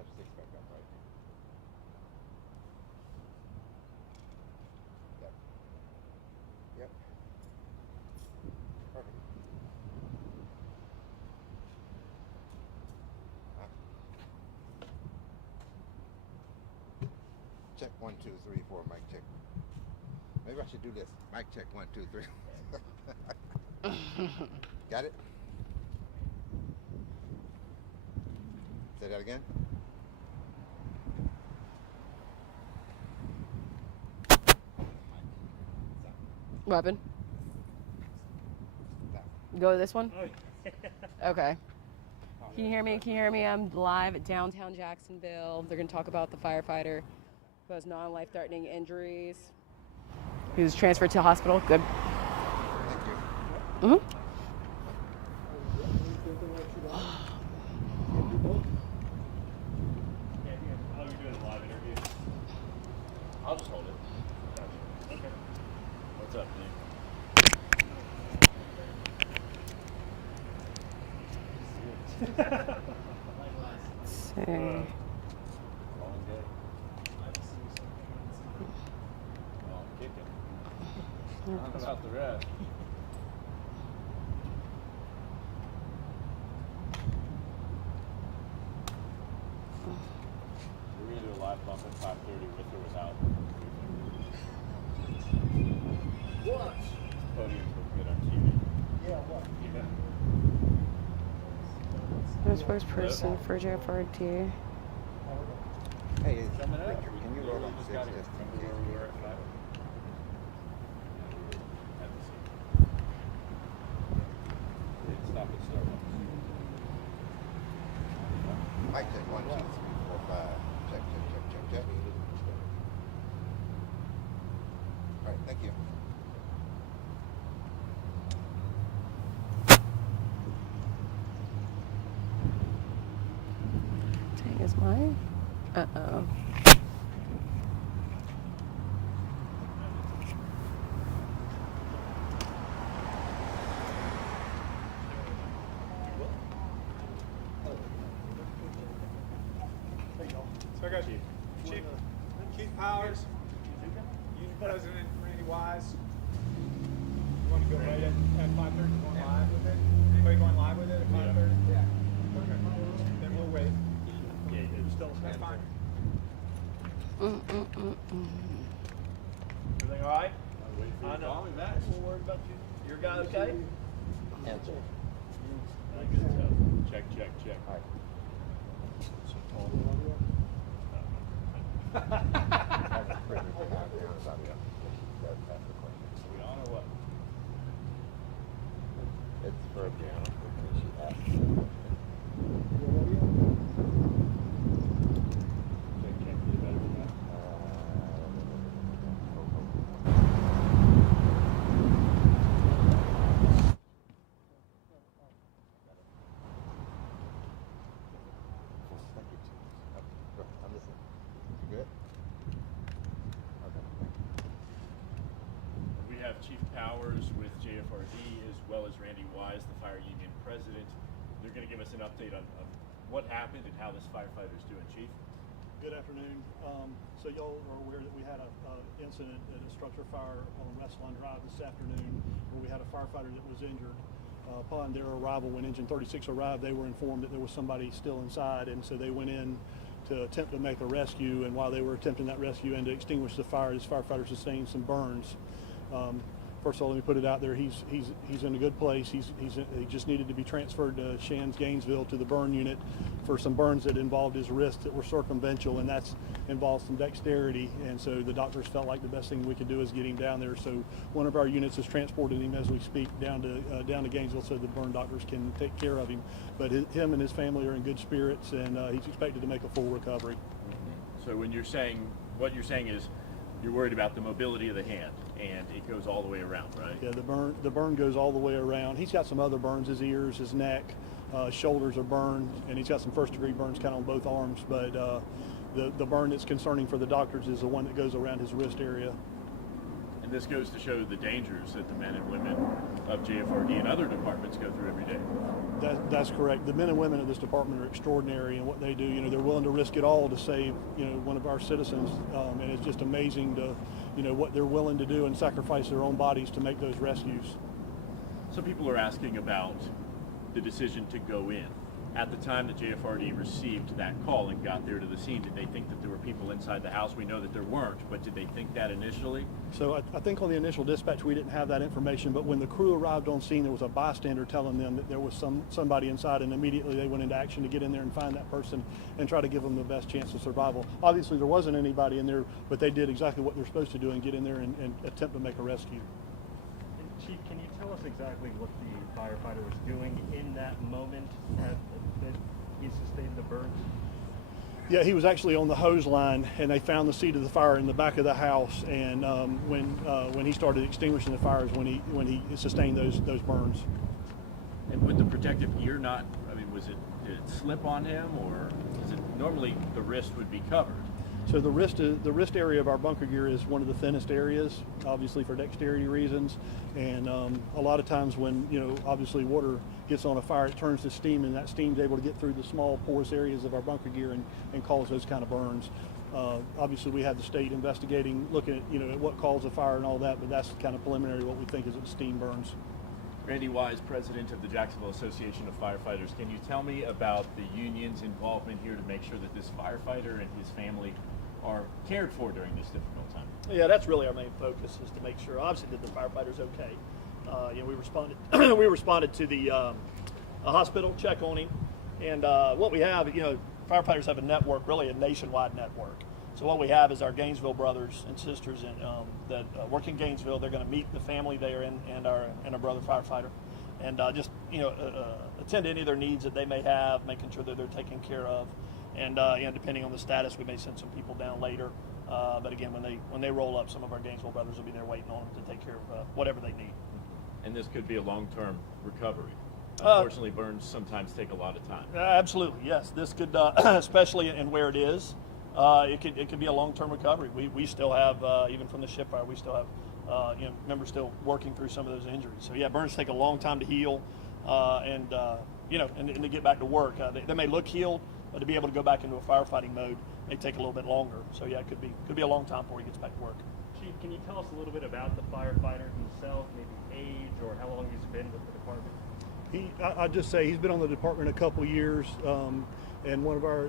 have 6 back up, right? Yep. Yep. Perfect. Huh? Check 1, 2, 3, 4. Mic check. Maybe I should do this. Mic check 1, 2, 3. Got it? Say that again. Weapon. Go to this one? Okay. Can you hear me? Can you hear me? I'm live at downtown Jacksonville. They're going to talk about the firefighter who has non-life-threatening injuries. He was transferred to the hospital. Good. Thank you. Mm-hmm. How are we doing a live interview? I'll just hold it. Okay. What's up, dude? See. Long day. Well, I'm kicking. I don't know about the rest. We're going to do a live bump at 5:30 with or without. What? Podiums look good on TV. Yeah, what? Yeah. I'm a spokesperson for JFRD. Hey, Coming up. Richard, can you roll on just 6 got to just in remember where case? we were at 5. At the scene. Stop at Starbucks. Mic check 1, 2, 3, 4, 5. Check, check, check, check, check. All right, thank you. Dang, is mine? Uh-oh. So I got Chief Powers, Union President Randy Wise. You want to go right at 5:30? Going live with it? Anybody going live with it at 5:30? Yeah. Okay. Then we'll wait. Yeah, it's still That's fine. Everything all right? I'm waiting for you to call me back. We're worried about you. Your guy okay? Answer. Check, check, check. All right. Have a privilege to have down about that. That's the question. Are we on or what? It's for Brianna because she asked. Check, check. You better than that. Thank you. Go. I'm listening. You good? Okay. We have Chief Powers with JFRD as well as Randy Wise, the fire union president. They're going to give us an update on what happened and how this firefighter's doing. Chief? Good afternoon. So y'all are aware that we had an incident at a structure fire on Westlawn Drive this afternoon where we had a firefighter that was injured. Upon their arrival, when Engine 36 arrived, they were informed that there was somebody still inside, and so they went in to attempt to make a rescue, and while they were attempting that rescue and to extinguish the fire, this firefighter sustained some burns. First of all, let me put it out there, he's in a good place. He just needed to be transferred to Shands, Gainesville to the burn unit for some burns that involved his wrist that were circumventual, and that's involved some dexterity, and so the doctors felt like the best thing we could do is get him down there. So one of our units has transported him as we speak down to Gainesville so the burn doctors can take care of him. But him and his family are in good spirits, and he's expected to make a full recovery. So when you're saying, what you're saying is you're worried about the mobility of the hand, and it goes all the way around, right? Yeah, the burn goes all the way around. He's got some other burns, his ears, his neck, shoulders are burned, and he's got some first-degree burns kind of on both arms. But the burn that's concerning for the doctors is the one that goes around his wrist area. And And this goes to show the dangers that the men and women of JFRD and other departments go through every day. That's correct. The men and women of this department are extraordinary in what they do. You know, they're willing to risk it all to save, you know, one of our citizens, and it's just amazing to, you know, what they're willing to do and sacrifice their own bodies to make those rescues. Some people are asking about the decision to go in. At the time that JFRD received that call and got there to the scene, did they think that there were people inside the house? We know that there weren't, but did they think that initially? So I think on the initial dispatch we didn't have that information, but when the crew arrived on scene, there was a bystander telling them that there was somebody inside, and immediately they went into action to get in there and find that person and try to give them the best chance of survival. Obviously there wasn't anybody in there, but they did exactly what they're supposed to do and get in there and attempt to make a rescue. And Chief, can you tell us exactly what the firefighter was doing in that moment that he sustained the burns? Yeah, he was actually on the hose line, and they found the seat of the fire in the back of the house. And when he started extinguishing the fires, when he sustained those burns. And with the protective gear not, I mean, did it slip on him, or is it normally the wrist would be covered? So the wrist area of our bunker gear is one of the thinnest areas, obviously for dexterity reasons. And a lot of times when, you know, obviously water gets on a fire, it turns to steam, and that steam's able to get through the small porous areas of our bunker gear and cause those kind of burns. Obviously we have the state investigating, looking at, you know, at what caused the fire and all that, but that's kind of preliminary what we think is it's steam burns. Randy Wise, president of the Jacksonville Association of Firefighters. Can you tell me about the union's involvement here to make sure that this firefighter and his family are cared for during this difficult time? Yeah, that's really our main focus, is to make sure, obviously, that the firefighter's okay. You know, we responded we responded to the hospital, check on him, and what we have, you know, firefighters have a network, really a nationwide network. So what we have is our Gainesville brothers and sisters that work in Gainesville. They're going to meet the family there and our brother firefighter, and just, you know, attend to any of their needs that they may have, making sure that they're taken care of. And you know, depending on the status, we may send some people down later. But again, when they roll up, some of our Gainesville brothers will be there waiting on them to take care of whatever they need. And this could be a long-term recovery. Unfortunately, burns sometimes take a lot of time. Absolutely, yes. This could, especially in where it is, it could be a long-term recovery. We still have, even from the ship fire, we still have you know, members still working through some of those injuries. So yeah, burns take a long time to heal, and you know, and to get back to work. They may look healed, but to be able to go back into a firefighting mode may take a little bit longer. So yeah, it could be a long time before he gets back to work. Chief, can you tell us a little bit about the firefighter himself, maybe age or how long he's been with the department? I'd just say he's been on the department a couple years, and one of our,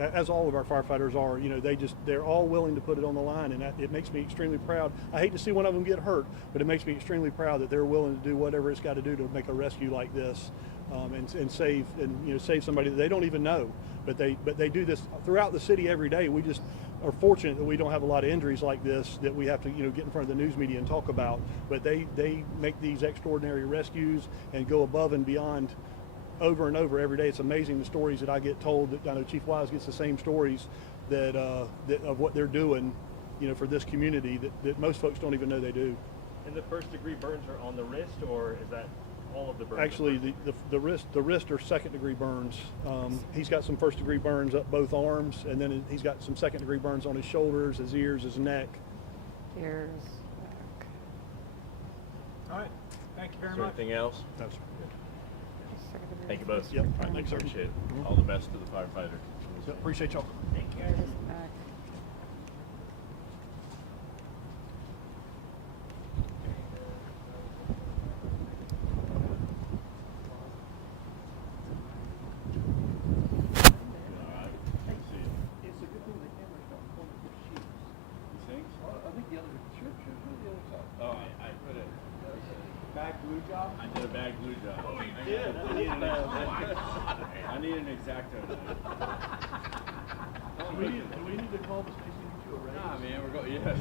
as all of our firefighters are, you know, they're all willing to put it on the line, and it makes me extremely proud. I hate to see one of them get hurt, but it makes me extremely proud that they're willing to do whatever it's got to do to make a rescue like this, and save somebody that they don't even know. But they do this throughout the city every day. We just are fortunate that we don't have a lot of injuries like this that we have to, you know, get in front of the news media and talk about. But they make these extraordinary rescues and go above and beyond over and over every day. It's amazing the stories that I get told. That I know Chief Wise gets the same stories that of what they're doing, you know, for this community that most folks don't even know they do. And the first degree burns are on the wrist, or is that all of the burns? Actually, the wrist are second degree burns. He's got some first degree burns up both arms, and then he's got some second degree burns on his shoulders, his ears, his neck. Ears. All right. Thank you very Is there much. anything else? No, sir. Thank you both. Yep. I Thanks, sir. appreciate it. All the best to the firefighter. Yep, appreciate y'all. Thank you. Back. It's a good thing the camera's not pointing at the sheets. You think? Well, I think the other church is the other side. Oh, I put it. Bag glue job? I did a bag glue job. Oh, you did? I need an X-Acto. Do we need to call the station and get you a raise? Nah, man, we're going. Yes.